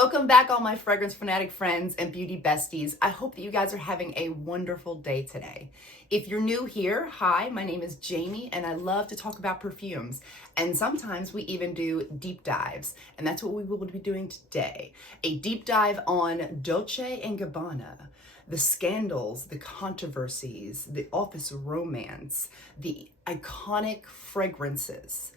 Welcome back, all my fragrance fanatic friends and beauty besties. I hope that you guys are having a wonderful day today. If you're new here, hi, my name is Jamie and I love to talk about perfumes. And sometimes we even do deep dives. And that's what we will be doing today. A deep dive on Dolce & Gabbana. The scandals, the controversies, the office romance, the iconic fragrances.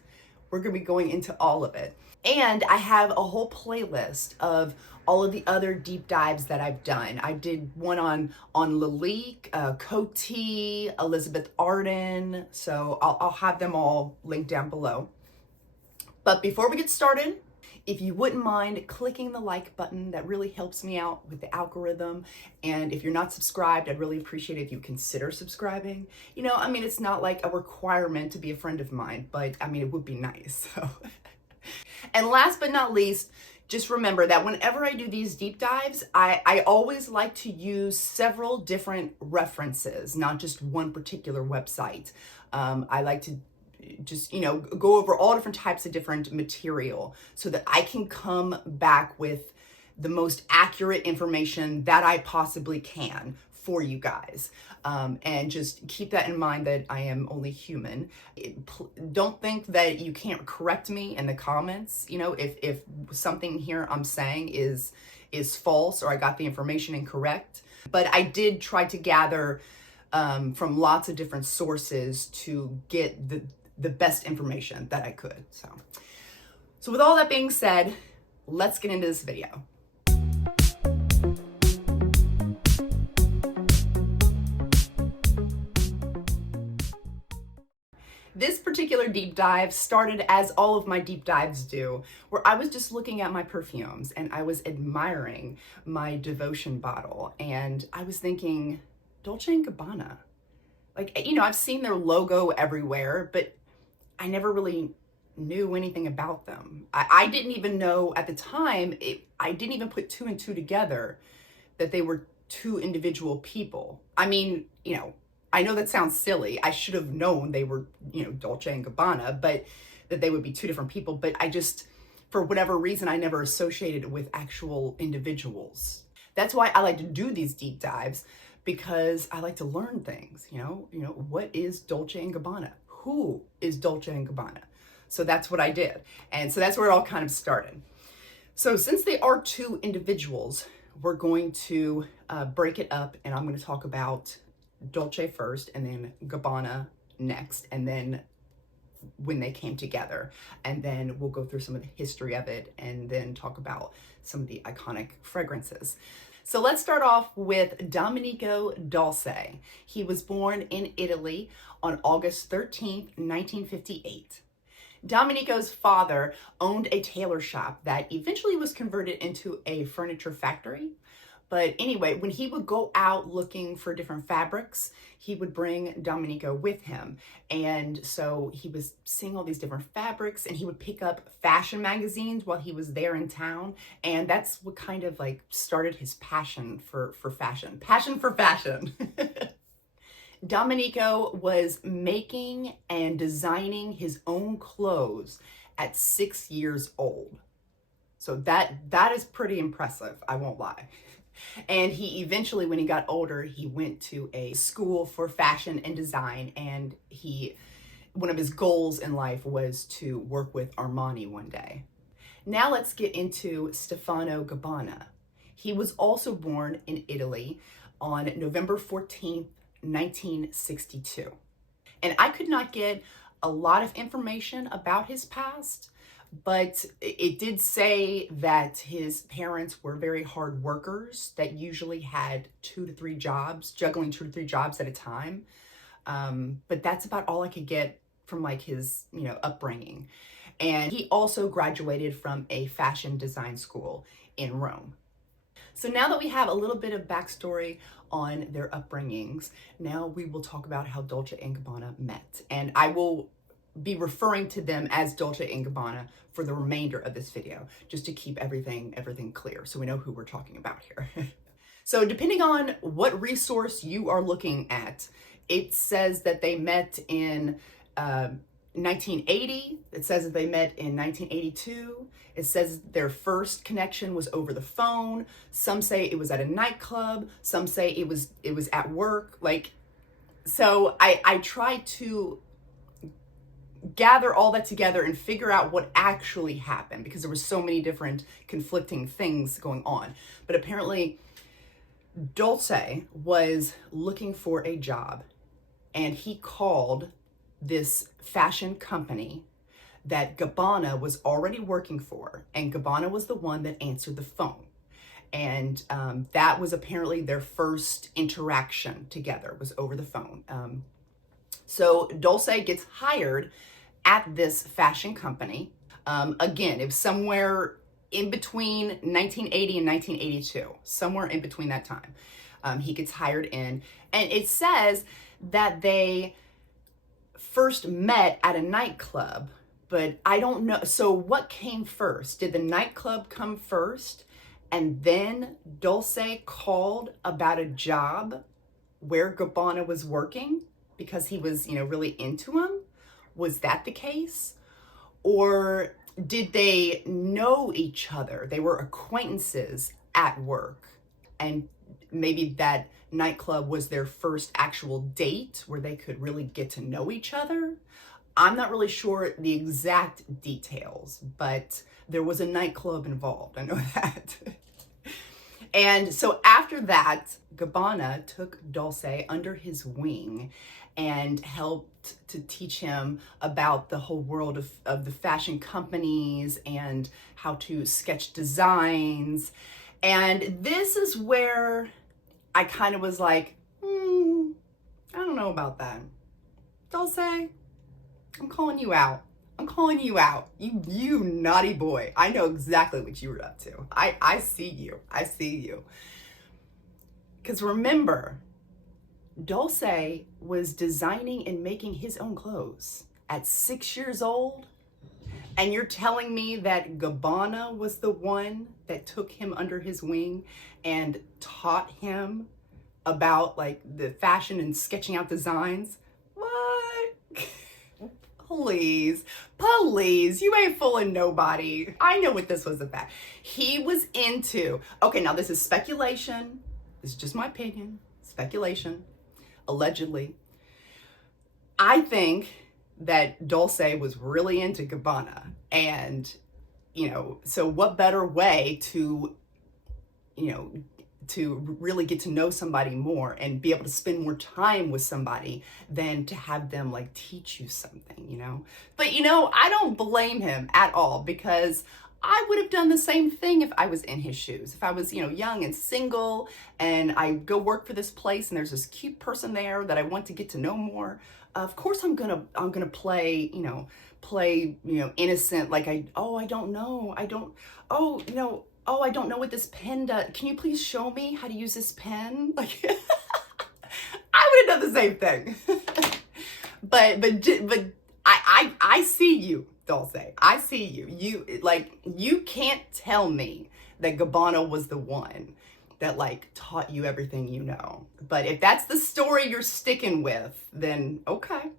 We're gonna be going into all of it. And I have a whole playlist of all of the other deep dives that I've done. I did one on Lalique, Coty, Elizabeth Arden. So I'll have them all linked down below. But before we get started, if you wouldn't mind clicking the like button, that really helps me out with the algorithm. And if you're not subscribed, I'd really appreciate it if you consider subscribing. You know, I mean, it's not like a requirement to be a friend of mine, but I mean, it would be nice. So. And last but not least, just remember that whenever I do these deep dives, I always like to use several different references, not just one particular website. I like to just, go over all different types of different material so that I can come back with the most accurate information that I possibly can for you guys. And just keep that in mind that I am only human. Don't think that you can't correct me in the comments. You know, if something here I'm saying is false or I got the information incorrect. But I did try to gather from lots of different sources to get the best information that I could. So with all that being said, let's get into this video. This particular deep dive started as all of my deep dives do, where I was just looking at my perfumes and I was admiring my Devotion bottle. And I was thinking, Dolce & Gabbana. Like, I've seen their logo everywhere, but I never really knew anything about them. I didn't even know at the time, I didn't even put two and two together that they were two individual people. I mean, I know that sounds silly. I should have known they were, Dolce & Gabbana, but that they would be two different people. But I just, for whatever reason, I never associated it with actual individuals. That's why I like to do these deep dives, because I like to learn things, what is Dolce & Gabbana? Who is Dolce & Gabbana? So that's what I did. And so that's where it all kind of started. So since they are two individuals, we're going to break it up, and I'm going to talk about Dolce first and then Gabbana next, and then when they came together, and then we'll go through some of the history of it and then talk about some of the iconic fragrances. So let's start off with Dominico Dolce. He was born in Italy on August 13th, 1958. Dominico's father owned a tailor shop that eventually was converted into a furniture factory. But anyway, when he would go out looking for different fabrics, he would bring Dominico with him. And so he was seeing all these different fabrics, and he would pick up fashion magazines while he was there in town. And that's what kind of like started his passion for fashion. Passion for fashion. Dominico was making and designing his own clothes at 6 years old. So that is pretty impressive, I won't lie. And he eventually, when he got older, he went to a school for fashion and design, and one of his goals in life was to work with Armani one day. Now let's get into Stefano Gabbana. He was also born in Italy on November 14th, 1962. And I could not get a lot of information about his past, but it did say that his parents were very hard workers that usually had 2 to 3 jobs, juggling 2 to 3 jobs at a time. But that's about all I could get from like his, upbringing. And he also graduated from a fashion design school in Rome. So now that we have a little bit of backstory on their upbringings, now we will talk about how Dolce & Gabbana met. And I will be referring to them as Dolce & Gabbana for the remainder of this video, just to keep everything clear so we know who we're talking about here. So depending on what resource you are looking at, it says that they met in 1980, it says that they met in 1982. It says their first connection was over the phone. Some say it was at a nightclub. Some say it was at work. Like, so I tried to gather all that together and figure out what actually happened, because there were so many different conflicting things going on. But apparently Dolce was looking for a job, and he called this fashion company that Gabbana was already working for, and Gabbana was the one that answered the phone. And that was apparently their first interaction together, was over the phone. So Dolce gets hired at this fashion company. Again, it was somewhere in between 1980 and 1982, somewhere in between that time. He gets hired in, and it says that they first met at a nightclub, but I don't know. So what came first? Did the nightclub come first, and then Dolce called about a job where Gabbana was working because he was, really into him? Was that the case? Or did they know each other? They were acquaintances at work, and maybe that nightclub was their first actual date where they could really get to know each other. I'm not really sure the exact details, but there was a nightclub involved. I know that. And so after that, Gabbana took Dolce under his wing and helped to teach him about the whole world of the fashion companies and how to sketch designs. And this is where I kind of was like, I don't know about that. Dolce, I'm calling you out. I'm calling you out. You naughty boy. I know exactly what you were up to. I see you. I see you. Because remember, Dolce was designing and making his own clothes at 6 years old. And you're telling me that Gabbana was the one that took him under his wing and taught him about like the fashion and sketching out designs? What? Please, you ain't fooling nobody. I know what this was about. He was into, okay, now this is speculation. This is just my opinion. Speculation, allegedly. I think that Dolce was really into Gabbana, and, so what better way to, to really get to know somebody more and be able to spend more time with somebody than to have them like teach you something, But, I don't blame him at all, because I would have done the same thing if I was in his shoes. If I was, young and single, and I go work for this place and there's this cute person there that I want to get to know more, of course I'm gonna play, innocent, like I don't know. I don't know what this pen does. Can you please show me how to use this pen? Like, I would have done the same thing. but I see you, Dolce. I see you. You can't tell me that Gabbana was the one that taught you everything you know. But if that's the story you're sticking with, then okay.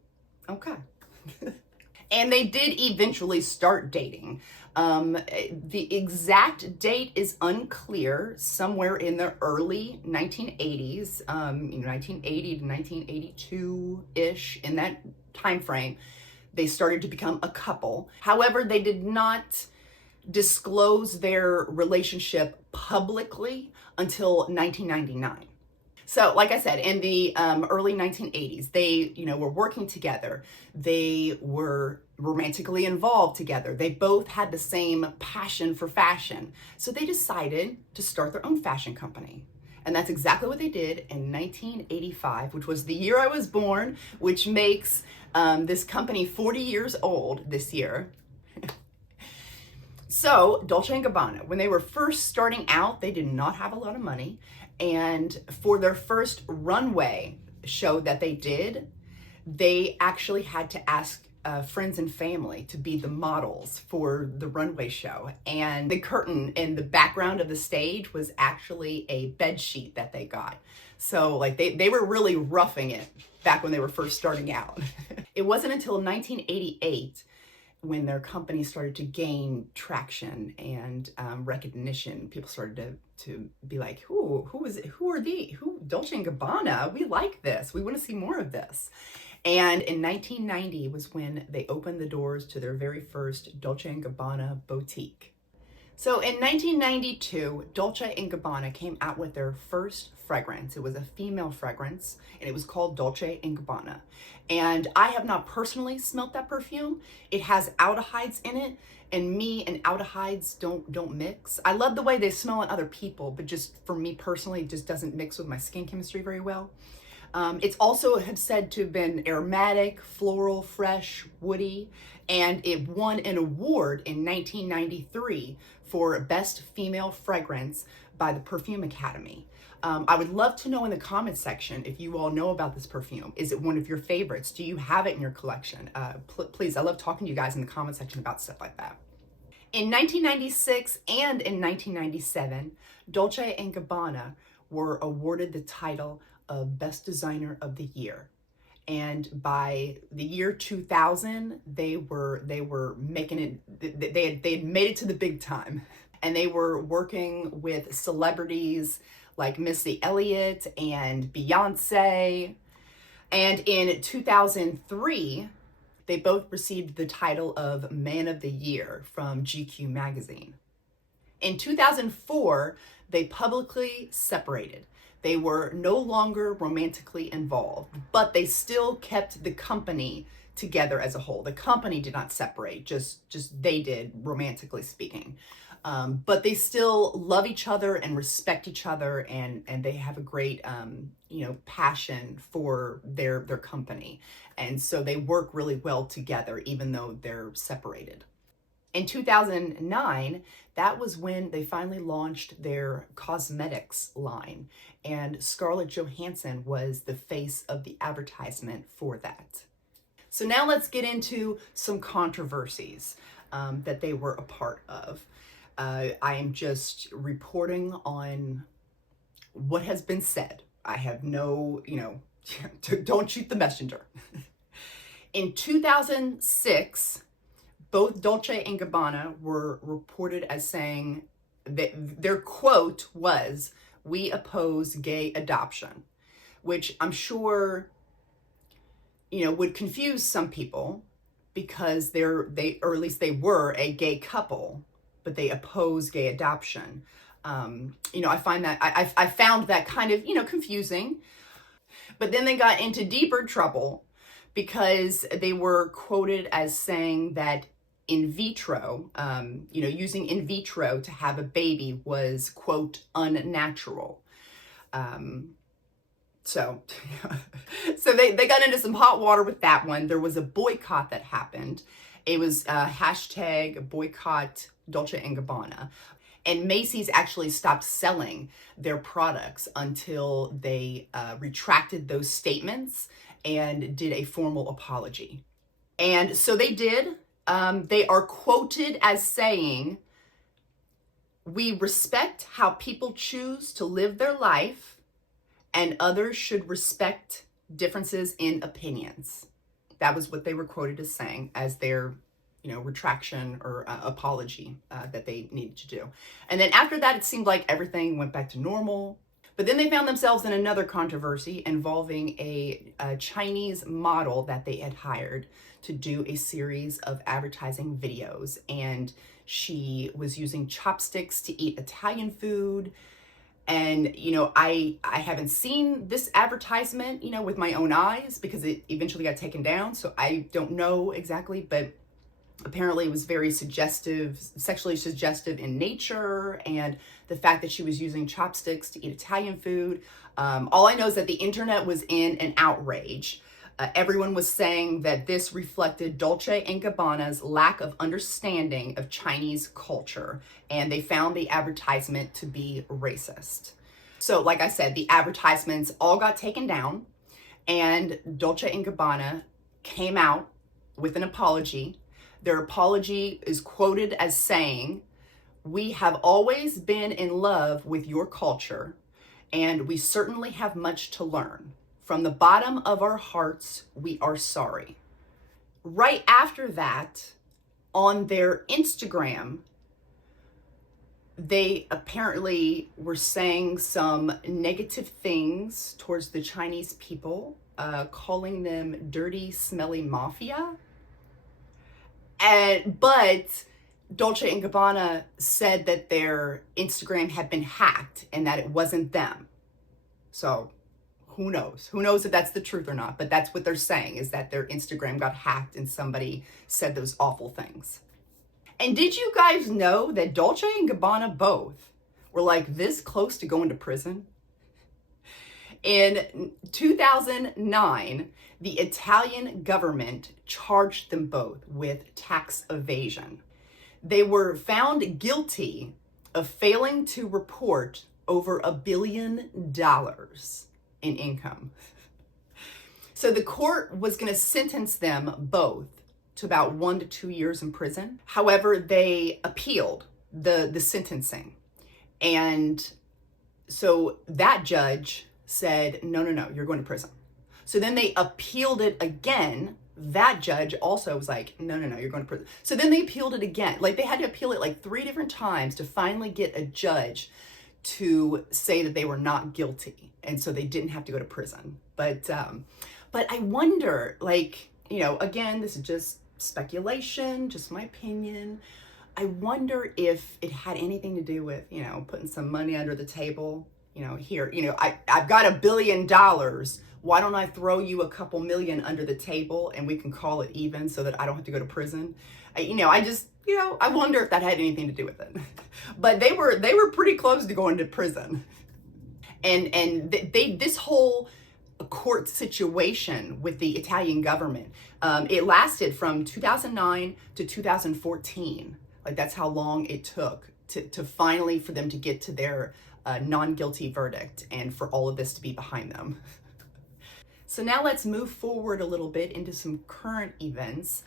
And they did eventually start dating. The exact date is unclear, somewhere in the early 1980s, 1980 to 1982-ish, in that time frame, they started to become a couple. However, they did not disclose their relationship publicly until 1999. So, like I said, in the early 1980s, they, were working together. They were romantically involved together. They both had the same passion for fashion. So they decided to start their own fashion company. And that's exactly what they did in 1985, which was the year I was born, which makes this company 40 years old this year. So Dolce & Gabbana, when they were first starting out, they did not have a lot of money. And for their first runway show that they did, they actually had to ask friends and family to be the models for the runway show. And the curtain in the background of the stage was actually a bed sheet that they got. So they were really roughing it back when they were first starting out. It wasn't until 1988 when their company started to gain traction and recognition. People started to be like, who is it? Who Dolce & Gabbana? We like this. We want to see more of this. And in 1990 was when they opened the doors to their very first Dolce & Gabbana boutique. So in 1992, Dolce & Gabbana came out with their first fragrance. It was a female fragrance, and it was called Dolce & Gabbana. And I have not personally smelt that perfume. It has aldehydes in it, and me and aldehydes don't mix. I love the way they smell on other people, but just for me personally, it just doesn't mix with my skin chemistry very well. It's also have said to have been aromatic, floral, fresh, woody, and it won an award in 1993 for Best Female Fragrance by the Perfume Academy. I would love to know in the comments section if you all know about this perfume. Is it one of your favorites? Do you have it in your collection? Please, I love talking to you guys in the comment section about stuff like that. In 1996 and in 1997, Dolce & Gabbana were awarded the title of Best Designer of the Year. And by the year 2000, they were making it, they had made it to the big time. And they were working with celebrities like Missy Elliott and Beyonce. And in 2003, they both received the title of Man of the Year from GQ magazine. In 2004, they publicly separated. They were no longer romantically involved, but they still kept the company together as a whole. The company did not separate, just they did, romantically speaking. But they still love each other and respect each other, and they have a great, passion for their company. And so they work really well together, even though they're separated. In 2009, that was when they finally launched their cosmetics line, and Scarlett Johansson was the face of the advertisement for that. So now let's get into some controversies that they were a part of. I am just reporting on what has been said. I have no, don't shoot the messenger. In 2006, both Dolce & Gabbana were reported as saying that their quote was, "We oppose gay adoption," which I'm sure, would confuse some people because they or at least they were a gay couple, but they oppose gay adoption. I find that I found that kind of, confusing. But then they got into deeper trouble because they were quoted as saying that in vitro, using in vitro to have a baby was, quote, unnatural. So they got into some hot water with that one. There was a boycott that happened. It was hashtag boycott Dolce & Gabbana. And Macy's actually stopped selling their products until they retracted those statements and did a formal apology. And so they did. They are quoted as saying, "We respect how people choose to live their life, and others should respect differences in opinions." That was what they were quoted as saying as their, retraction or apology that they needed to do. And then after that, it seemed like everything went back to normal. But then they found themselves in another controversy involving a Chinese model that they had hired to do a series of advertising videos. And she was using chopsticks to eat Italian food. And, I haven't seen this advertisement, with my own eyes because it eventually got taken down. So I don't know exactly, but apparently it was very suggestive, sexually suggestive in nature, and the fact that she was using chopsticks to eat Italian food. All I know is that the internet was in an outrage. Everyone was saying that this reflected Dolce & Gabbana's lack of understanding of Chinese culture, and they found the advertisement to be racist. So like I said, the advertisements all got taken down, and Dolce & Gabbana came out with an apology. Their apology is quoted as saying, "We have always been in love with your culture, and we certainly have much to learn. From the bottom of our hearts, we are sorry." right after that, on their Instagram, they apparently were saying some negative things towards the Chinese people, calling them dirty, smelly mafia. But Dolce & Gabbana said that their Instagram had been hacked and that it wasn't them. So who knows? Who knows if that's the truth or not? But that's what they're saying, is that their Instagram got hacked and somebody said those awful things. And did you guys know that Dolce and Gabbana both were like this close to going to prison? In 2009, the Italian government charged them both with tax evasion. They were found guilty of failing to report over $1 billion in income. So the court was going to sentence them both to about 1 to 2 years in prison. However, they appealed the sentencing. And so that judge said, no, you're going to prison. So then they appealed it again. That judge also was like, no, you're going to prison. So then they appealed it again. Like, they had to appeal it like 3 different times to finally get a judge to say that they were not guilty. And so they didn't have to go to prison. But I wonder, like, you know, again, this is just speculation, just my opinion. I wonder if it had anything to do with, you know, putting some money under the table. You know, here, you know, I've got $1 billion. Why don't I throw you a couple million under the table and we can call it even so that I don't have to go to prison? I wonder if that had anything to do with it. But they were pretty close to going to prison. And this whole court situation with the Italian government, it lasted from 2009 to 2014. Like, that's how long it took to finally for them to get to their non-guilty verdict and for all of this to be behind them. So now let's move forward a little bit into some current events.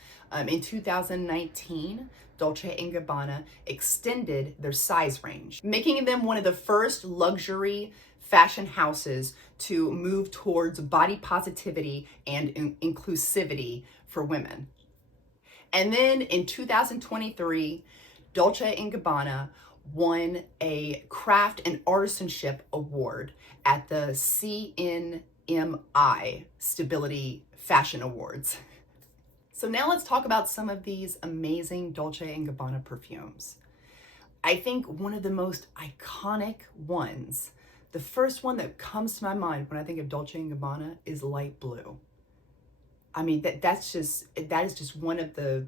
In 2019, Dolce & Gabbana extended their size range, making them one of the first luxury fashion houses to move towards body positivity and inclusivity for women. And then in 2023, Dolce & Gabbana won a Craft and Artisanship Award at the CNMI Stability Fashion Awards. So now let's talk about some of these amazing Dolce & Gabbana perfumes. I think one of the most iconic ones, the first one that comes to my mind when I think of Dolce & Gabbana is light blue. I mean, that is just one of the,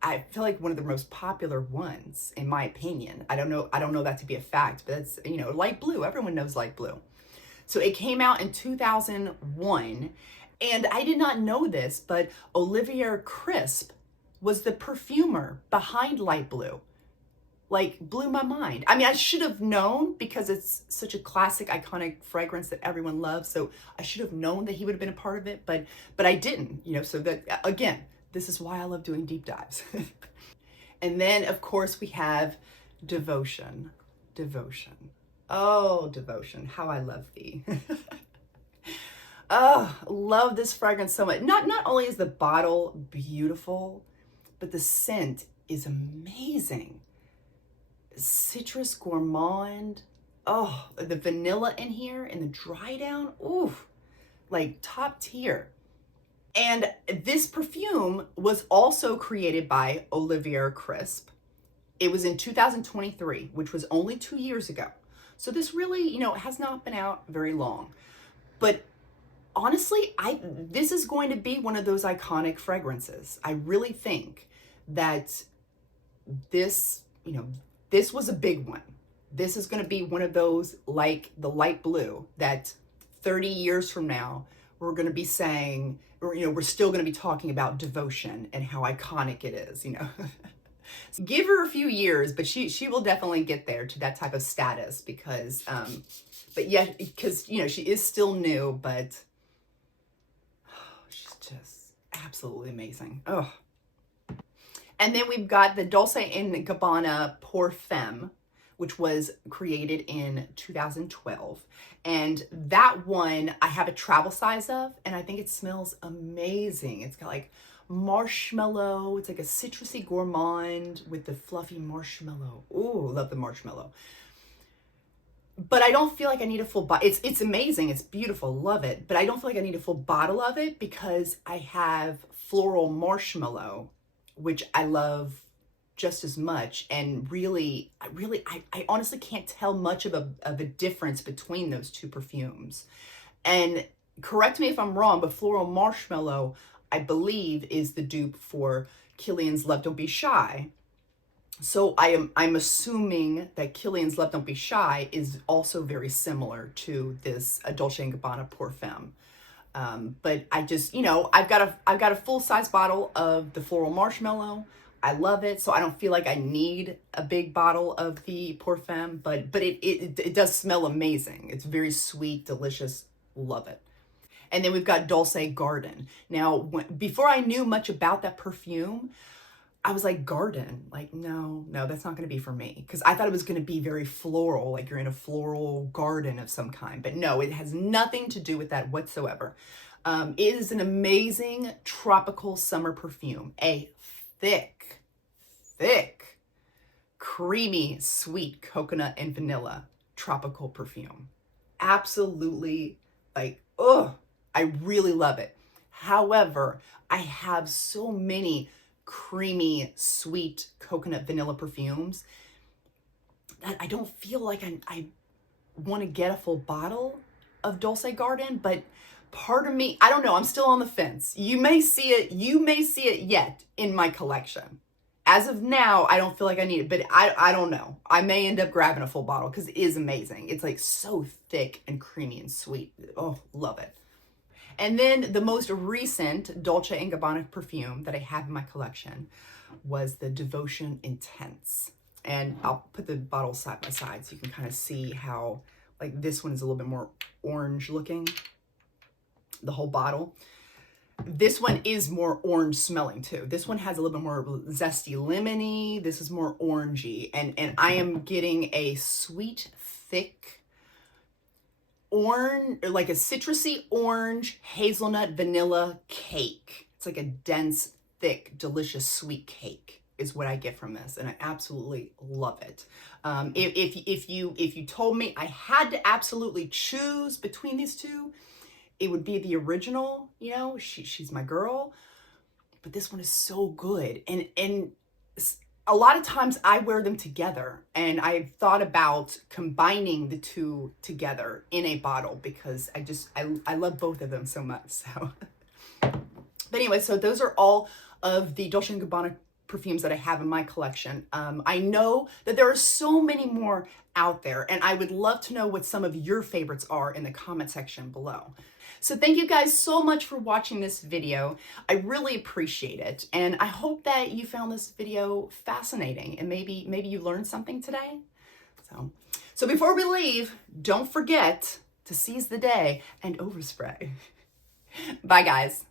I feel like one of the most popular ones, in my opinion. I don't know that to be a fact, but that's, you know, light blue. Everyone knows light blue. So it came out in 2001, and I did not know this, but Olivier Crisp was the perfumer behind light blue. Like, blew my mind. I mean, I should have known because it's such a classic, iconic fragrance that everyone loves. So I should have known that he would have been a part of it, but I didn't, you know, so that, again, this is why I love doing deep dives. And then, of course, we have Devotion. Oh, Devotion, how I love thee. Oh, love this fragrance so much. Not only is the bottle beautiful, but the scent is amazing. Citrus gourmand. Oh, the vanilla in here and the dry down. Ooh, like top tier. And this perfume was also created by Olivier Crisp. It was in 2023, which was only 2 years ago. So this really, you know, has not been out very long. But honestly, this is going to be one of those iconic fragrances. I really think that this, you know, this was a big one. This is going to be one of those, like the light blue, that 30 years from now, we're going to be saying, or, you know, we're still going to be talking about Devotion and how iconic it is, you know. So give her a few years, but she will definitely get there to that type of status because, but yeah, because, you know, she is still new, but she's just absolutely amazing. Oh. And then we've got the Dolce & Gabbana Perfume, which was created in 2012. And that one I have a travel size of, and I think it smells amazing. It's got like marshmallow. It's like a citrusy gourmand with the fluffy marshmallow. Ooh, love the marshmallow. But I don't feel like I need a full bottle. It's amazing. It's beautiful. Love it. But I don't feel like I need a full bottle of it because I have floral marshmallow, which I love just as much. And really, I honestly can't tell much of a difference between those two perfumes. And correct me if I'm wrong, but floral marshmallow, I believe, is the dupe for Kilian's Love Don't Be Shy. So I'm assuming that Kilian's Love Don't Be Shy is also very similar to this Dolce & Gabbana Perfume. But I just, you know, I've got a full-size bottle of the floral marshmallow. I love it, so I don't feel like I need a big bottle of the Perfume, but it does smell amazing. It's very sweet, delicious, love it. And then we've got Dolce Garden. Now, before I knew much about that perfume, I was like, garden, like, no, that's not going to be for me. Because I thought it was going to be very floral, like you're in a floral garden of some kind. But no, it has nothing to do with that whatsoever. It is an amazing tropical summer perfume. A thick, creamy, sweet coconut and vanilla tropical perfume. Absolutely, like, oh, I really love it. However, I have so many creamy, sweet coconut vanilla perfumes that I don't feel like I want to get a full bottle of Dolce Garden, but part of me, I don't know, I'm still on the fence. You may see it yet in my collection. As of now, I don't feel like I need it, but I don't know. I may end up grabbing a full bottle because it is amazing. It's like so thick and creamy and sweet. Oh, love it. And then the most recent Dolce & Gabbana perfume that I have in my collection was the Devotion Intense. And I'll put the bottles side by side so you can kind of see how, like, this one is a little bit more orange looking, the whole bottle. This one is more orange smelling too. This one has a little bit more zesty lemony. This is more orangey. And I am getting a sweet, thick, orange, like a citrusy orange hazelnut vanilla cake. It's like a dense, thick, delicious sweet cake is what I get from this, and I absolutely love it. If you told me I had to absolutely choose between these two, it would be the original. You know, she's my girl, but this one is so good, and a lot of times I wear them together, and I've thought about combining the two together in a bottle because I love both of them so much. So, but anyway, so those are all of the Dolce & Gabbana perfumes that I have in my collection. I know that there are so many more out there, and I would love to know what some of your favorites are in the comment section below. So thank you guys so much for watching this video. I really appreciate it. And I hope that you found this video fascinating and maybe you learned something today. So before we leave, don't forget to seize the day and overspray. Bye guys.